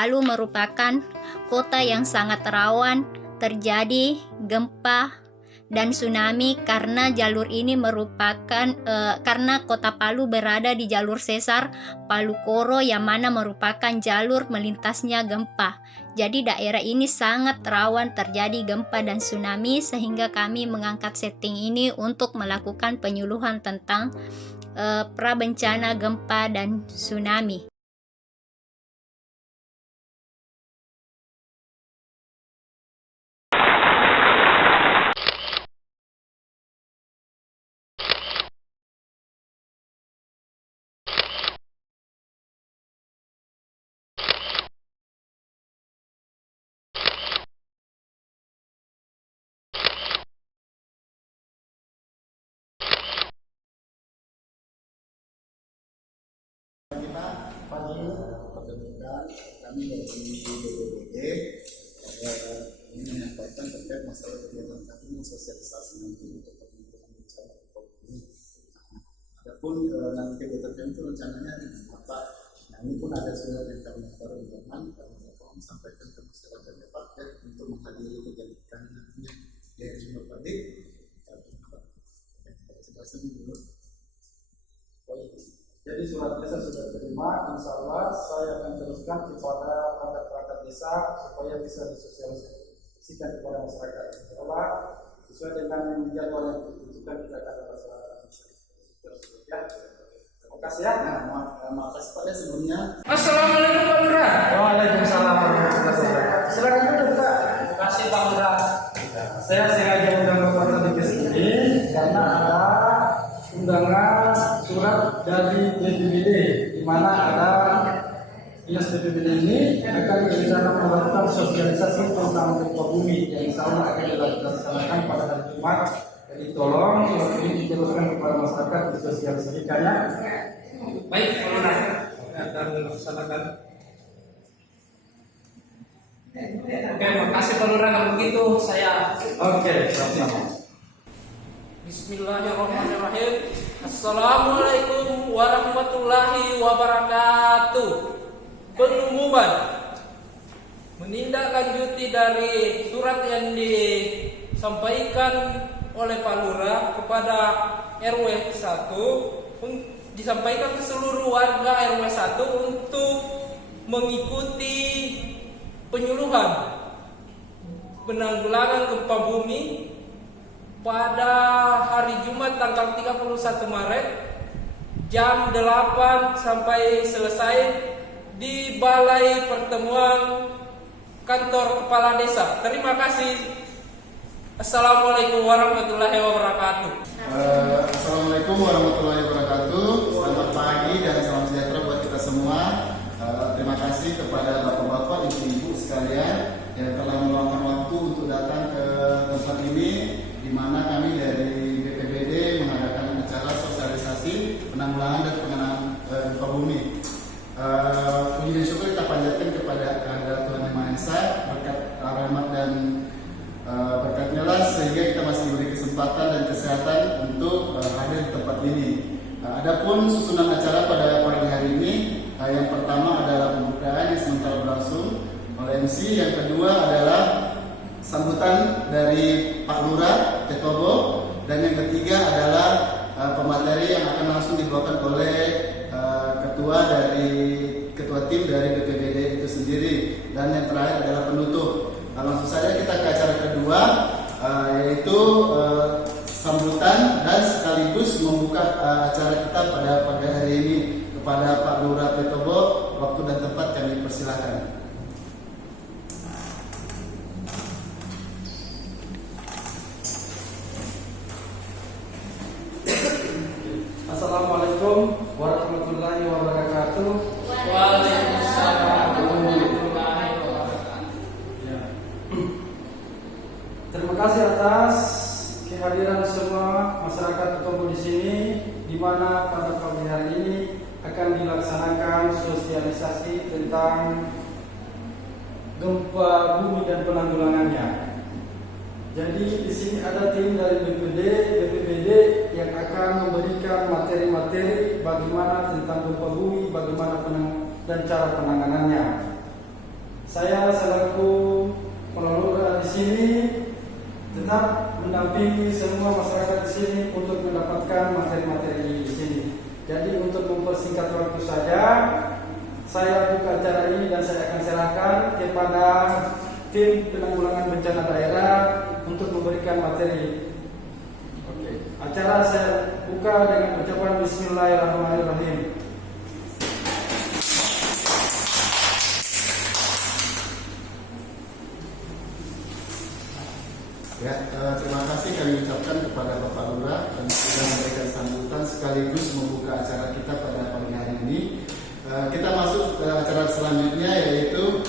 Palu merupakan kota yang sangat rawan terjadi gempa dan tsunami karena jalur ini merupakan karena kota Palu berada di jalur sesar Palu Koro yang mana merupakan jalur melintasnya gempa. Jadi daerah ini sangat rawan terjadi gempa dan tsunami, sehingga kami mengangkat setting ini untuk melakukan penyuluhan tentang prabencana gempa dan tsunami. Pagi pertemukan kami dari BPBD ini menyampaikan terkait masalah kegiatan kami sosialisasi nanti untuk penanggulangan bencana ini. Adapun nanti kegiatan kami itu rencananya apa? Nah, ini pun ada surat yang kami baru kami sampaikan ke masyarakat Pak untuk menghadiri kegiatan nantinya dari Bapak Dik. Jelasin dulu. Jadi suratnya saya sudah terima, insya Allah saya akan teruskan kepada perangkat-perangkat desa supaya bisa disosialisasikan kepada masyarakat. Insya Allah sesuai dengan jadwal yang ditentukan kita akan laksanakan. Ya, terima kasih ya. Nah, makasih Pak ya sebelumnya. Assalamualaikum Pak Lurah. Waalaikumsalam warahmatullahi wabarakatuh. Silakan dulu Pak. Terima kasih Pak Lurah. Saya sengaja undang Bapak tadi ke sini karena ada undangan surat dari BPBD, di mana ada dinas BPBD ini akan berencana melakukan sosialisasi tentang gempa bumi yang insya Allah akan dilaksanakan pada hari Jumat. Jadi tolong surat ini diteruskan kepada masyarakat disosialisasikannya. Baik Pak Lurah, akan melaksanakan. Oke, makasih Pak Lurah. Kalau begitu saya. Oke, sama-sama. Bismillahirrahmanirrahim. Assalamualaikum warahmatullahi wabarakatuh. Pengumuman menindaklanjuti dari surat yang disampaikan oleh Pak Lurah kepada RW 1, disampaikan ke seluruh warga RW 1 untuk mengikuti penyuluhan penanggulangan gempa bumi pada hari Jumat tanggal 31 Maret jam 8 sampai selesai di Balai Pertemuan Kantor Kepala Desa. Terima kasih. Assalamualaikum warahmatullahi wabarakatuh. Assalamualaikum warahmatullahi wabarakatuh. Selamat pagi dan salam sejahtera buat kita semua. Terima kasih kepada bapak-bapak, ibu-ibu sekalian yang telah meluangkan waktu untuk datang ke tempat ini, di mana kami dari BPBD mengadakan acara sosialisasi penanggulangan dan pengenaan gempa bumi. Puji dan syukur kita panjatkan kepada kehadirat Tuhan Yang Maha Esa, berkat rahmat dan berkatnya lah sehingga kita masih diberi kesempatan dan kesehatan untuk hadir di tempat ini. Adapun susunan acara pada pagi hari ini, yang pertama adalah pembukaan yang sementara berlangsung oleh MC, yang kedua adalah sambutan dari Pak Lurah Petobo, dan yang ketiga adalah pemateri yang akan langsung dibawakan oleh ketua tim dari BPBD itu sendiri, dan yang terakhir adalah penutup. Langsung saja kita ke acara kedua, yaitu sambutan dan sekaligus membuka acara kita pada pagi hari ini. Kepada Pak Lurah Petobo, waktu dan tempat kami persilahkan. Assalamualaikum warahmatullahi wabarakatuh. Waalaikumsalam warahmatullahi wabarakatuh. Terima kasih atas kehadiran semua masyarakat Petobo di sini, di mana pada pagi hari ini akan dilaksanakan sosialisasi tentang gempa bumi dan penanggulangannya. Jadi di sini ada tim dari BPBD yang akan memberikan materi-materi bagaimana tentang gempa bumi, bagaimana dan cara penanganannya. Saya selaku pengelola di sini tetap mendampingi semua masyarakat di sini untuk mendapatkan materi-materi di sini. Jadi untuk mempersingkat waktu saja, saya buka acara ini dan saya akan serahkan kepada tim penanggulangan bencana daerah untuk memberikan materi. Oke, acara saya buka dengan ucapan Bismillahirrahmanirrahim. Ya, terima kasih kami ucapkan kepada Bapak Lurah dan sudah memberikan sambutan sekaligus membuka acara kita pada pagi hari ini. Kita masuk ke acara selanjutnya, yaitu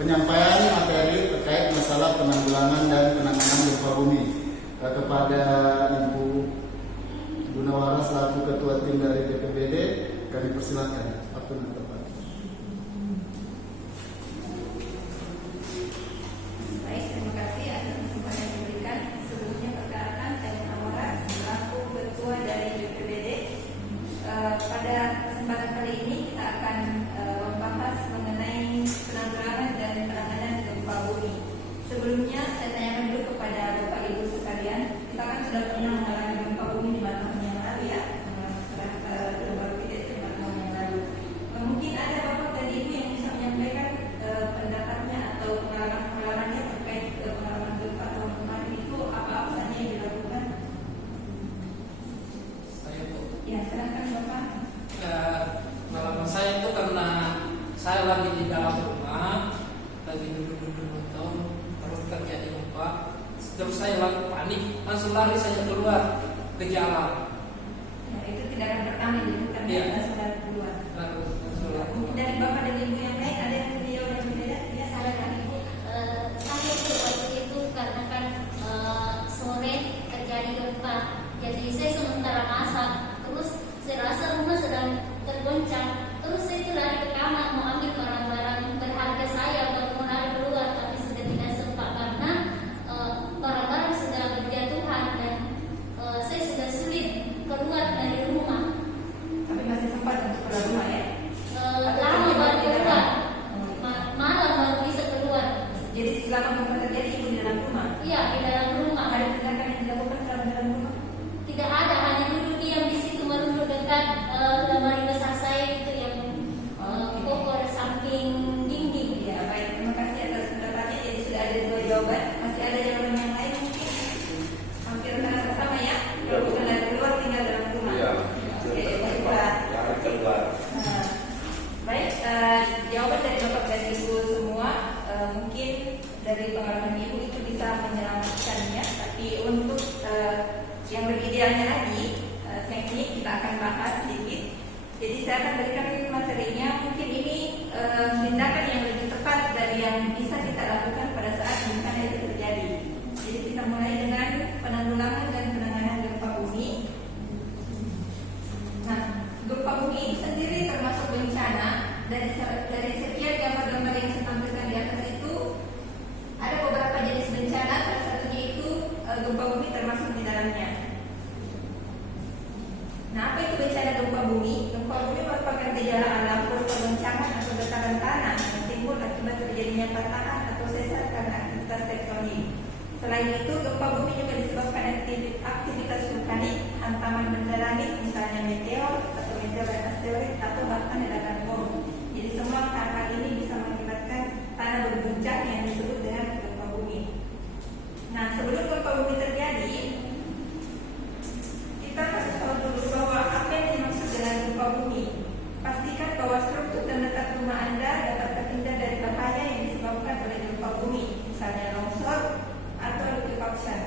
penyampaian materi terkait masalah penanggulangan dan penanganan gempa bumi. Kepada Ibu Gunawara selaku Ketua Tim dari BPBD, kami persilakan. Apa yang tepat? Baik, terima kasih atas kesempatan yang diberikan. Sebelumnya perkenalkan, saya Gunawara selaku Ketua dari BPBD. Pada kesempatan kali ini kita akan membahas mengenai penanggulangan dan penanganan gempa bumi. Sebelumnya saya tanyakan dulu kepada Bapak Ibu sekalian, kita kan sudah pernah mengalami gempa bumi di 5 tahun yang lalu ya, baru tidak 5 tahun yang lalu. Mungkin ada Bapak dan Ibu yang bisa menyampaikan pendapatnya atau pengalaman-pengalamannya terkait pengalaman gempa tahun kemarin itu apa-apa saja yang dilakukan? Saya itu Ya, silakan Bapak. pengalaman saya itu karena saya lagi di dalam rumah, lagi duduk-duduk nonton, terus terjadi gempa, terus saya lagi panik, langsung lari saya keluar ke jalan. Ya, itu tindakan pertama itu karena Iya. kita sudah keluar. Langsung lari. Mungkin dari Bapak dan Ibu yang lain ada yang beliau yang berbeda? Ya, Saya kan ibu, saya itu waktu itu karena kan sore terjadi gempa, jadi saya sementara masak, terus saya rasa rumah sedang tergoncang, terus saya itu lari ke kamar mau ambil barang-barang berharga saya baru mau lari keluar, tapi sudah tidak sempat karena barang-barang sudah berjatuhan dan saya sudah sulit keluar dari rumah. tapi masih sempat untuk keluar rumah ya. Lama baru keluar, malam baru bisa keluar. Jadi selama gempa terjadi Ibu di dalam rumah. Iya, di dalam rumah. Ada tindakan yang dilakukan selama di dalam rumah? Tidak ada, hanya duduk diam di situ menunduk dekat lemari besar saya itu yang kokoh samping dinding. Ya, baik. Terima kasih atas pendapatnya. Jadi sudah ada 2 jawaban. Masih ada jawaban yang lain mungkin? Hampir sama ya. Kalau bukan dari luar tinggal dalam rumah. Iya. Oke, baiklah. Jangan keluar. Nah, baik, jawaban dari Bapak dan Ibu semua mungkin dari pengalaman Ibu itu bisa menyelamatkannya. Tapi untuk yang lebih idealnya lagi, siang ini kita akan bahas sedikit. Jadi saya akan berikan materinya. Mungkin ini tindakan yang lebih tepat dari yang bisa kita lakukan pada saat bencana itu terjadi. Jadi kita mulai dengan penanggulangan dan penanganan gempa bumi. Nah, gempa bumi itu sendiri termasuk bencana. Dari sekian gambar-gambar yang saya tampilkan di atas itu ada beberapa jenis bencana. Salah satunya itu gempa bumi termasuk di dalamnya. Nah, apa itu bencana gempa bumi? Gempa bumi merupakan gejala alam berupa goncangan atau getaran tanah yang timbul akibat terjadinya patahan atau sesar karena aktivitas tektonik. Selain itu, gempa bumi juga disebabkan aktivitas vulkanik, hantaman benda langit, misalnya meteor atau meteor dan asteroid, atau bahkan ledakan bom. Jadi semua hal-hal ini bisa mengakibatkan tanah berguncang yang disebut dengan gempa bumi. Nah, sebelum gempa bumi terjadi, kita harus tahu dulu bahwa apa yang dimaksud dengan gempa bumi. Pastikan bahwa struktur dan letak rumah Anda dapat terhindar dari bahaya yang disebabkan oleh gempa bumi, misalnya longsor atau liquefaction.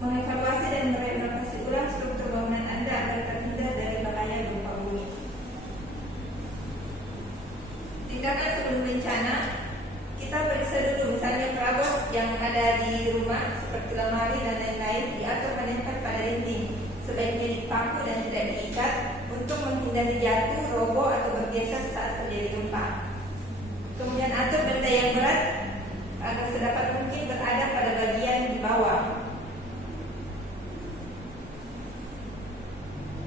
Mengevaluasi dan merenovasi ulang struktur bangunan Anda agar terhindar dari bahaya gempa bumi. Tindakan sebelum bencana, kita periksa dulu misalnya perabot yang ada di rumah seperti lemari dan lain-lain diatur menempel pada dinding, sebaiknya dipaku dan tidak diikat untuk menghindari jatuh, roboh atau bergeser saat terjadi gempa. Kemudian atur benda yang berat agar sedapat mungkin berada pada bagian di bawah.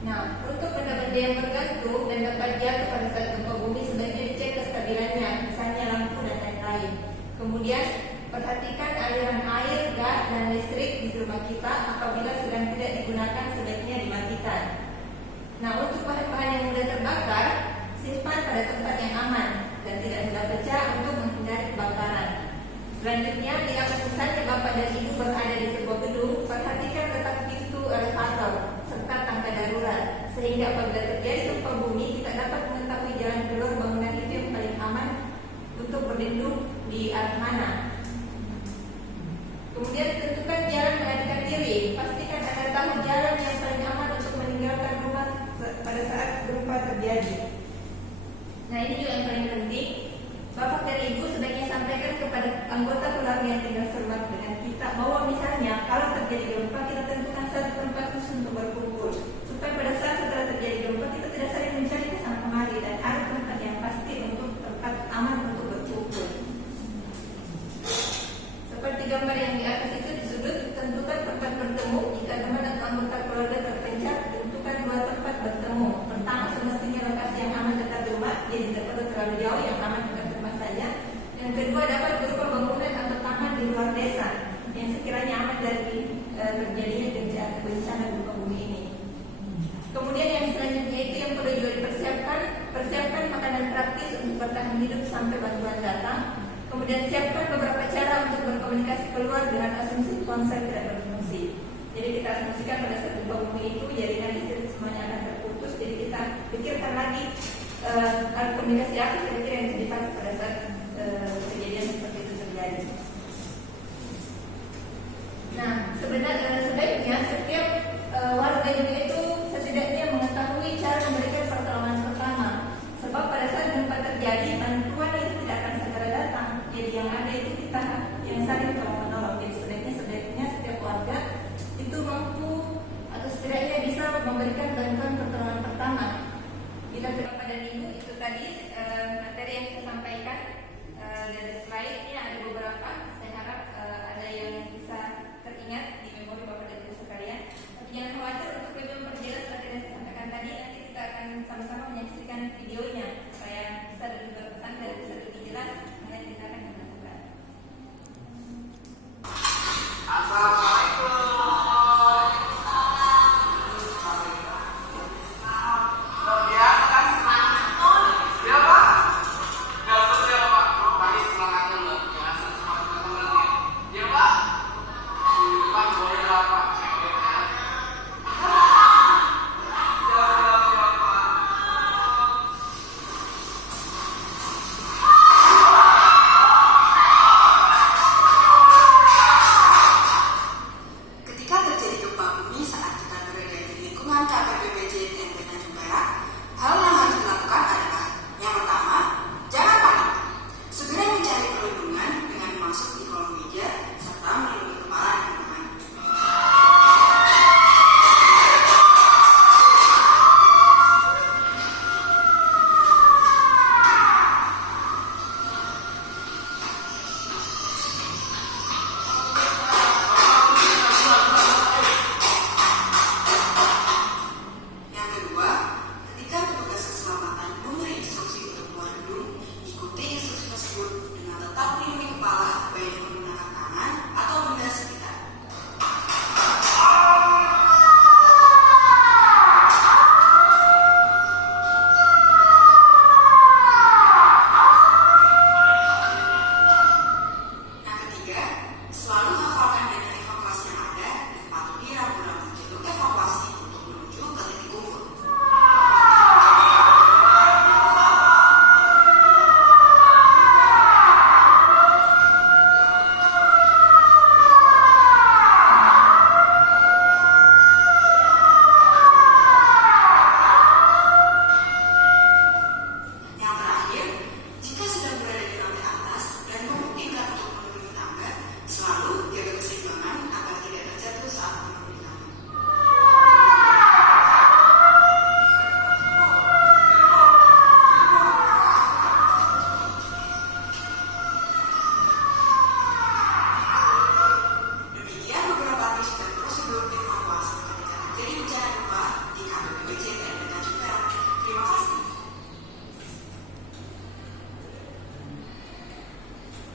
Nah, untuk benda-benda yang bergantung dan dapat jatuh pada saat gempa bumi sebaiknya dicek kestabilan Kemudian perhatikan aliran air, gas, dan listrik di rumah kita. Apabila sedang tidak digunakan sebaiknya dimatikan. Nah, untuk bahan-bahan yang mudah terbakar, simpan pada tempat yang aman dan tidak mudah pecah untuk menghindari kebakaran. Selanjutnya, bila misalnya Bapak dan Ibu berada di sebuah gedung, perhatikan letak pintu elevator serta tangga darurat, sehingga apabila terjadi gempa bumi, kita dapat mengetahui jalan keluar bangunan itu yang paling aman untuk berlindung di arah mana. Kemudian tentukan jalan melarikan diri. Pastikan Anda tahu jalan yang paling aman untuk meninggalkan rumah pada saat gempa terjadi. Nah, ini juga yang paling penting. Bapak dan Ibu sebaiknya sampaikan kepada anggota keluarga yang tinggal serumah dengan kita bahwa misalnya kalau terjadi gempa, kita tentukan satu tempat khusus untuk berkumpul, supaya pada saat setelah terjadi gempa kita tidak saling mencari kesana kemari dan ada tempat yang pasti untuk tempat aman untuk berkumpul. Seperti gambar yang di atas itu di sudut, tentukan tempat bertemu. Jika teman atau anggota keluarga terpencar, tentukan dua tempat bertemu. Pertama, semestinya lokasi yang aman dekat rumah, jadi tidak perlu terlalu jauh, yang aman dekat rumah saja. Yang kedua, dapat berupa bangunan atau taman di luar desa yang sekiranya aman dari terjadinya bencana gempa bumi ini. Kemudian yang selanjutnya itu yang perlu juga dipersiapkan, persiapkan makanan praktis untuk bertahan hidup sampai bantuan datang. Kemudian siapkan beberapa cara untuk berkomunikasi keluar dengan asumsi ponsel tidak berfungsi. Jadi kita asumsikan pada saat gempa bumi itu jaringan listrik semuanya akan terputus. Jadi kita pikirkan lagi alat komunikasi apa kira-kira yang dipakai pada saat kejadian seperti itu terjadi. Nah, sebaiknya setiap warga juga itu setidaknya mengetahui cara memberikan pertolongan pertama. Sebab pada saat gempa terjadi, bantuan itu tidak akan segera datang. Jadi yang ada itu kita yang saling tolong menolong. Jadi sebaiknya setiap warga itu mampu atau setidaknya bisa memberikan bantuan pertolongan pertama. Bila Bapak dan Ibu, itu tadi materi yang saya sampaikan. Dari slide-nya ada beberapa. Saya harap ada yang bisa teringat di memori Bapak dan Ibu sekalian. Tapi jangan khawatir, untuk lebih memperjelas materi yang saya sampaikan tadi, nanti kita akan sama-sama menyaksikan videonya supaya bisa lebih berpesan dan bisa lebih jelas. Kemudian kita akan melakukan. Biasa kan semangat. Ya Pak. Gak setia Pak. Tadi semangat.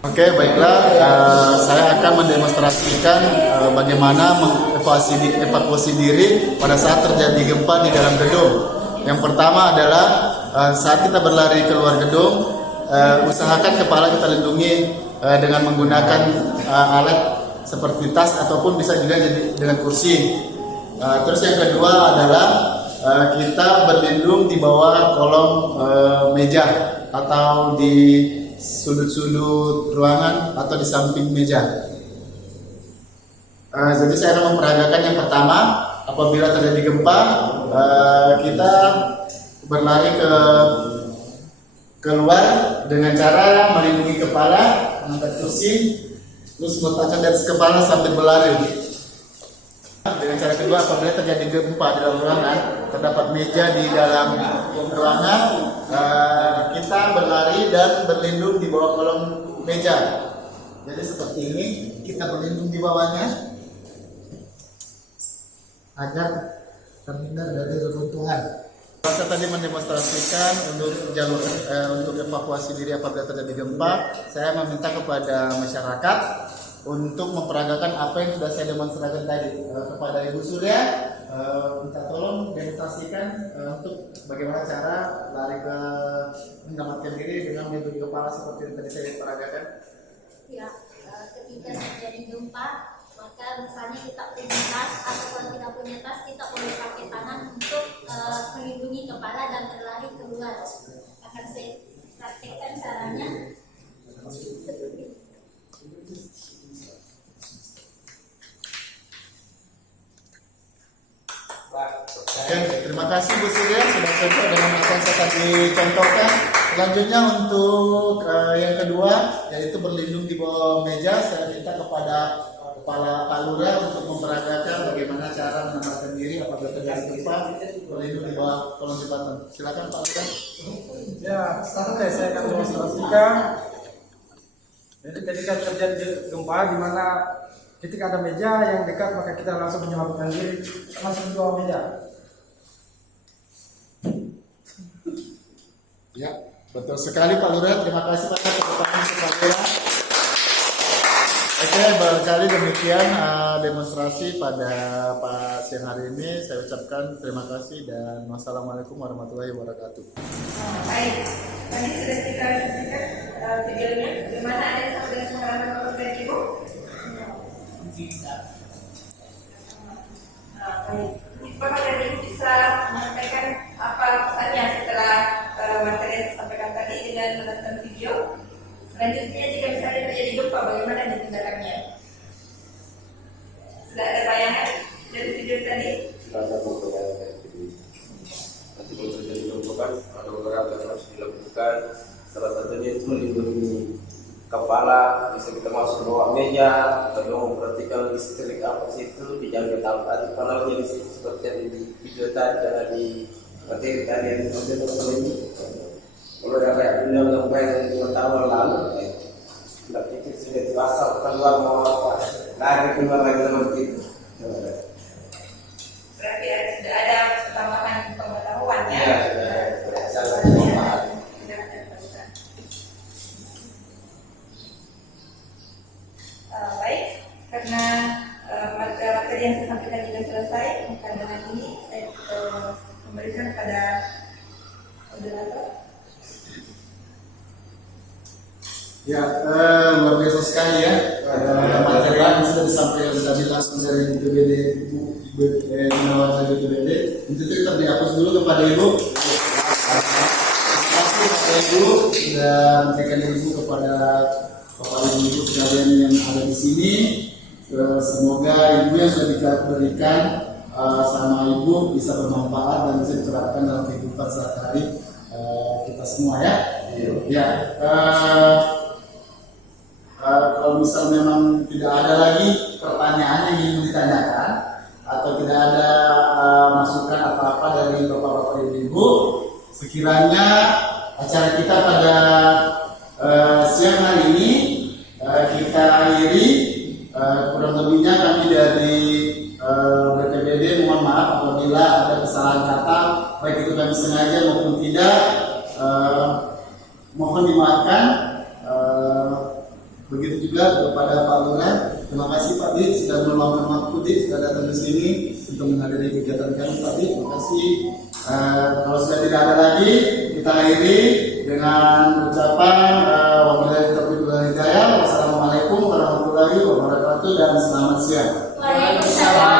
Oke, baiklah. Saya akan mendemonstrasikan bagaimana mengevakuasi diri pada saat terjadi gempa di dalam gedung. Yang pertama adalah saat kita berlari keluar gedung, usahakan kepala kita lindungi dengan menggunakan alat seperti tas ataupun bisa juga jadi dengan kursi. Terus yang kedua adalah kita berlindung di bawah kolong meja atau di sudut-sudut ruangan atau di samping meja. Jadi saya akan memperagakan yang pertama, apabila terjadi gempa, kita berlari keluar dengan cara melindungi kepala, mengangkat kursi, terus meletakkan di atas kepala sambil berlari. Dengan cara kedua, apabila terjadi gempa di dalam ruangan, terdapat meja di dalam ruangan, kita berlari dan berlindung di bawah kolong meja. Jadi seperti ini, kita berlindung di bawahnya agar terhindar dari reruntuhan. Saya tadi mendemonstrasikan untuk evakuasi diri apabila terjadi gempa. Saya meminta kepada masyarakat untuk memperagakan apa yang sudah saya demonstrasikan tadi. Kepada Ibu Surya, minta tolong demonstrasikan untuk bagaimana cara lari ke menyelamatkan diri dengan melindungi kepala seperti yang tadi saya peragakan. Ya, ketika terjadi gempa, maka misalnya kita punya tas atau kalau tidak punya tas, kita boleh pakai tangan untuk melindungi kepala dan berlari keluar. Akan saya praktekkan caranya. Oke, terima kasih Bu Surya sudah cocok dengan apa yang saya tadi contohkan. Selanjutnya untuk yang kedua, yaitu berlindung di bawah meja, saya minta kepada Kepala Pak Lurah untuk memperagakan bagaimana cara menyelamatkan diri apabila terjadi gempa, berlindung di bawah kolong jembatan. Silakan Pak Lurah. Ya, santai saya akan demonstrasikan. Jadi ketika terjadi gempa di mana ketika ada meja yang dekat, maka kita langsung menyelamatkan diri masuk di bawah meja. Ya, betul sekali Pak Lurah. Terima kasih Pak keterangan kepada. Oke, barangkali demikian demonstrasi pada siang hari ini. Saya ucapkan terima kasih dan wassalamualaikum warahmatullahi wabarakatuh. Baik, tadi sudah kita saksikan videonya. Bagaimana ada yang sama dengan pengalaman Bapak dan Ibu? Baik, Bapak dan Ibu bisa menyampaikan apa pesannya setelah materi yang saya sampaikan tadi dengan menonton video. Selanjutnya jika misalnya terjadi gempa, bagaimana tindakannya? Sudah ada bayangan dari video tadi? Nanti kalau terjadi gempa kan ada beberapa yang harus dilakukan. Salah satunya itu melindungi kepala, bisa kita masuk bawah meja, atau memperhatikan listrik apa situ, jangan ketahuan panelnya di situ seperti yang di video tadi dan di materi tadi yang sudah ini. Kalau ada kayak undang-undang yang 2 tahun lalu, tidak itu sudah dipasang keluar mau apa, lari keluar lagi seperti itu. Berarti sudah ada tambahan pengetahuan ya? Ya, sudah ada tambahan. Baik, karena materi yang saya sampaikan juga selesai, maka dengan ini saya memberikan kepada moderator. Ya, luar biasa sekali ya. Materi yang sudah disampaikan tadi langsung dari BPBD, Nawacita BPBD. Untuk itu kita dihapus dulu kepada Ibu. Terima kasih kepada Ibu sudah memberikan ilmu kepada Bapak dan Ibu sekalian yang ada di sini. Semoga ilmu yang sudah diberikan sama Ibu bisa bermanfaat dan bisa diterapkan dalam kehidupan sehari-hari kita semua ya. Ya. Kalau misal memang tidak ada lagi pertanyaan yang ingin ditanyakan atau tidak ada masukan apa-apa dari Bapak-Bapak Ibu, sekiranya acara kita pada siang hari ini kita akhiri. Kurang lebihnya kami dari BPBD mohon maaf apabila ada kesalahan kata, baik itu kami sengaja maupun tidak, mohon dimaafkan. juga kepada Pak Lurah. Terima kasih Pak Dik sudah meluangkan waktu Dik sudah datang ke sini untuk menghadiri kegiatan kami Pak Dik. Terima kasih. Kalau sudah tidak ada lagi, kita akhiri dengan ucapan wabillahi taufiq wal hidayah. Wassalamualaikum warahmatullahi wabarakatuh dan selamat siang. Waalaikumsalam.